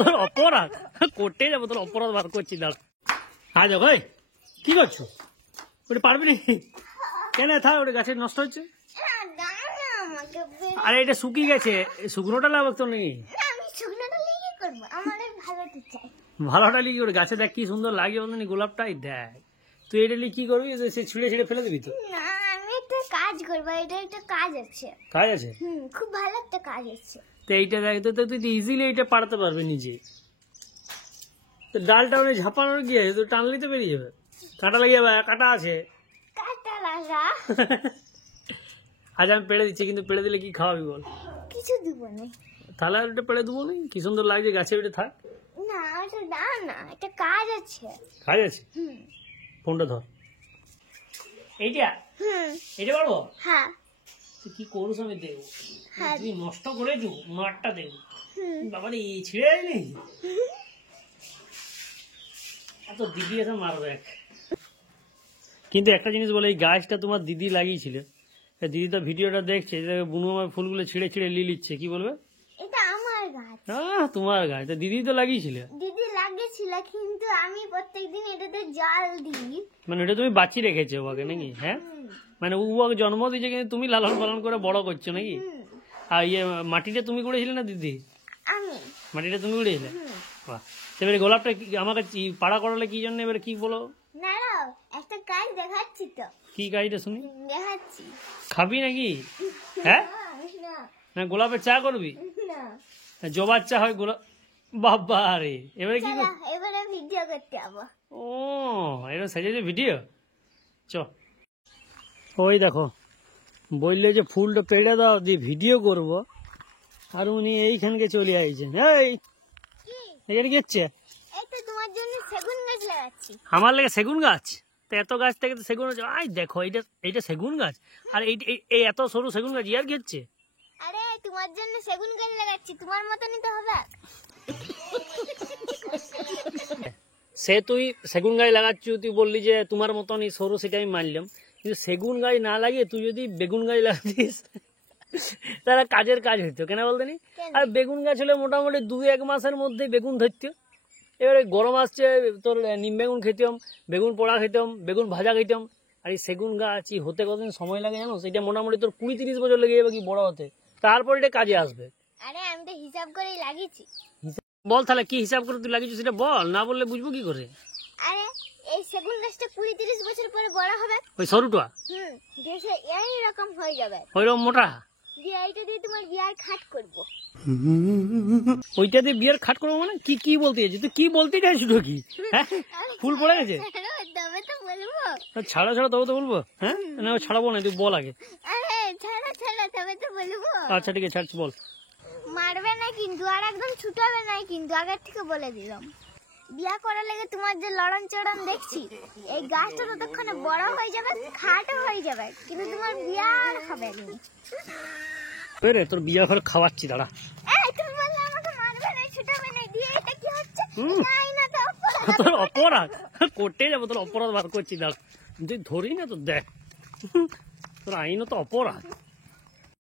তোর অপরাধ করতে যাবো, তোর অপরাধ বার করছি। দাঁড় আজ ভাই কি করছো? ওটা পারবি না কেন? থাক, ওটা গাছের নষ্ট হচ্ছে। আরে এটা শুকিয়ে গেছে, শুকনোটা লাগবে তো নেই। ভালোটা লিখি ওটা গাছে দেখ কি সুন্দর লাগে, বলতে গোলাপটাই দেখ। তুই এটা লিখে কি করবি? সে ছিঁড়ে ছিঁড়ে ফেলে দিবি তো? না, আমি একটা কাজ করবো, এটা একটা কাজ আছে। কাজ আছে? খুব ভালো একটা কাজ আছে। তো এইটা দেখ তো, তুই ইজিলি এটা পাড়াতে পারবি নিজে। তো ডালটা ওই ঝাপানোর গিয়ে তো টানলেই তো বেরিয়ে যাবে। কাটা লেগে যাবে, কাটা আছে। কাটা লাগা। আজ আমি পেড়ে দিচ্ছি, কিন্তু পেড়ে দিলে কি খাওয়াবি বল? কিছু দিব না। তাহলে আর ওটা পেড়ে দেবো না? কি সুন্দর লাগছে গাছে, ওটা থাক। না ওটা দাও না, একটা কাজ আছে। কাজ আছে? ফোনটা ধর। এইটা এটা পারবো? হ্যাঁ। তুই কি করুস আমি দেখবো। হ্যাঁ। তুই নষ্ট করেছু মাঠটা দেখবো। বাবা রে ছিঁড়ে যায়নি? তো দিদি এসে মারবে। কিন্তু একটা জিনিস বলে, এই গাছটা তোমার দিদি লাগিয়েছিল। দিদি তো ভিডিওটা দেখছে, বুনু আমার ফুলগুলো ছিঁড়ে ছিঁড়ে নিয়ে নিচ্ছে, কি বলবে? এটা আমার গাছ। তোমার গাছ, দিদি তো লাগিয়েছিল। দিদি লাগিয়েছিল, কিন্তু আমি প্রত্যেকদিন এটাতে জল দিই। মানে ওটা তুমি বাঁচিয়ে রেখেছো ওকে নাকি? হ্যাঁ, মানে ওকে জন্ম দিয়েছে, কিন্তু তুমি লালন পালন করে বড় করছো নাকি? আর ইয়ে মাটিটা তুমি করেছিলে না দিদি? আমি মাটিটা তুমি করেছিলে? বাহ। এবারে গোলাপটা আমাকে পাড়া করালে কি জন্য, এবারে কি বলো? না একটা কাজ দেখাচ্ছি তো। কি কাজটা শুনি? দেখাচ্ছি। খাবি নাকি? হ্যাঁ, না না গোলাপের চা করবি? না, জবার চা হয় গোলাপ? বাবা রে, এবারে কি? এবারে ভিডিও করতে যাবো। ও এটা সেজেছে ভিডিও। চ ওই দেখো, বললে যে ফুলটা পেড়ে দাও দিয়ে ভিডিও করব, আর উনি এইখানকে চলে আইছেন। এই এখানে কি হচ্ছে? এই তো তোমার জন্য সেগুন গাছ লাগাচ্ছি। আমার লেগে সেগুন গাছ? তো এত গাছ থেকে তো সেগুন গাছ, আই দেখো এইটা সেগুন গাছ, আর এই এত সরু সেগুন গাছ ইয়ার কি হচ্ছে? আরে তোমার জন্য সেগুন গাছ লাগাচ্ছি, তোমার মতনই তো হবে। সে তুই সেগুন গাছ লাগাচ্ছ, তুই বললি যে তোমার মতনই সরু, সেটা আমি মানলাম। কিন্তু সেগুন গাছ না লাগিয়ে তুই যদি বেগুন গাছ লাগাতিস, তারা কাজের কাজ হইতো কেন বলতে নি? আর বেগুন গাছ হলে মোটামুটি 2-1 মাসের মধ্যে বেগুন ধরত। এবারে গরম আসছে, তোর নিম বেগুন খেতাম, বেগুন পোড়া খেতাম, বেগুন ভাজা খেতাম। আর এই সেগুন গাছ হতে কতদিন সময় লাগে জানো? সেটা মোটামুটি তোর 20-30 বছর লেগে যাবে কি বড় হতে, তারপর এটা কাজে আসবে। আরে আমি তো হিসাব করেই লাগিয়েছি। বল তাহলে কি হিসাব করে তুই লাগিয়েছিস সেটা বল, না বললে বুঝবো কি করে? আরে এই সেগুন গাছটা 20-30 বছর পরে বড় হবে। ওই সরুটা দেশে এইরকম হয়ে যাবে, ওইরকম মোটা। দিয়ে এইটা দিয়ে তোমার বিয়ার খাট করবো। ওইটা দিয়ে বিয়ের খাট করবো মানে? কি কি বলতে চাইছিস তুই? কি বলতে চাইছিস কি? হ্যাঁ, ফুল পড়ে গেছে? তবে তো বলবো। ছাড়া ছাড়া তবে তো বলবো। হ্যাঁ, না ছাড়াবো না, তুই বল আগে। আরে ছাড়া ছাড়া তবে তো বলবো। আচ্ছা ঠিক আছে, ছাড়ছি বল। মারবে না কিন্তু, আর একদম ছুটাবে না কিন্তু, আগের থেকে বলে দিলাম। বিয়া করার লেগে তোমার যে লড়ন চড়ন দেখছি, এই গাছটা ততক্ষণে বড় হয়ে যাবে, খাটও হয়ে যাবে, কিন্তু তোমার বিয়া আর হবে না। রে তোর বিয়া ঘর খাওয়াচ্ছি, দাঁড়া। এই তুমি বললে আমাকে মারবে না, ছুটাবে না, দিয়ে এটা কি হচ্ছে? নাই না তো তোর অপরাধ করতে যাবো, তোর অপরাধ বার করছি, দাঁড়া। তুই ধরি না তো দেখ, তোর আইনও তো অপরাধ।